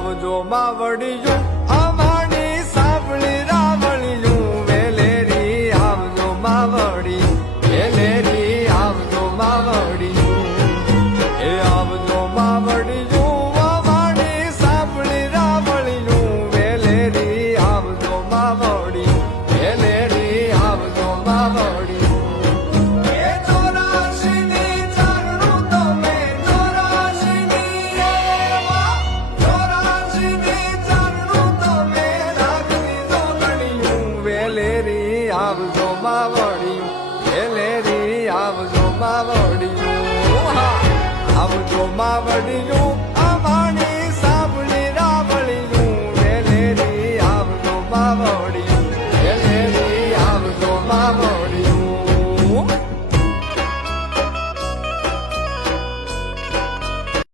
આવજો માવડિયું અમારી સાંભળી રાવળિયું વેલેરી આવજો માવડી વેલેરી આવજો માવડિયું એ આવજો માવડિયું અમારી સાંભળી રાવળિયું વેલેરી આવજો માવડી વેલેરી આવજો માવડી આવજો માવડિયું વેલેરી આવજો માવડિયું આવજો માવડિયું